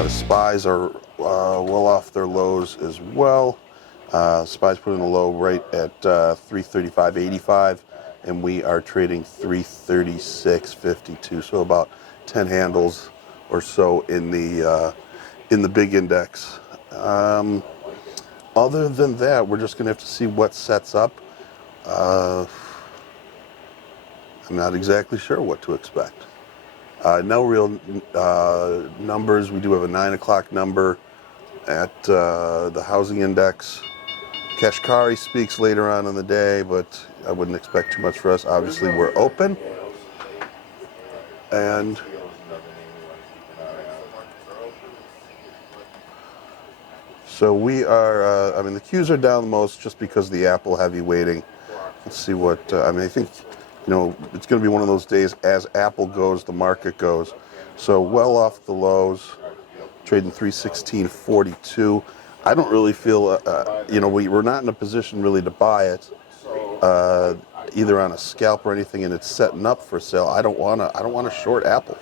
The SPYs are well off their lows as well. SPYs put in a low right at 335.85, and we are trading 336.52. So about 10 handles or so in the big index. Other than that, we're just going to have to see what sets up. I'm not exactly sure what to expect. No real numbers. We do have a 9 o'clock number at the housing index. Kashkari speaks later on in the day, but I wouldn't expect too much for us. Obviously, we're open. And so we are, I mean, the Qs are down the most just because of the Apple heavy weighting. Let's see what, I mean, I think, you know, it's going to be one of those days as Apple goes, the market goes. So well off the lows, trading 316.42. I don't really feel, you know, we're not in a position really to buy it, either on a scalp or anything, and it's setting up for sale. I don't want to short Apple.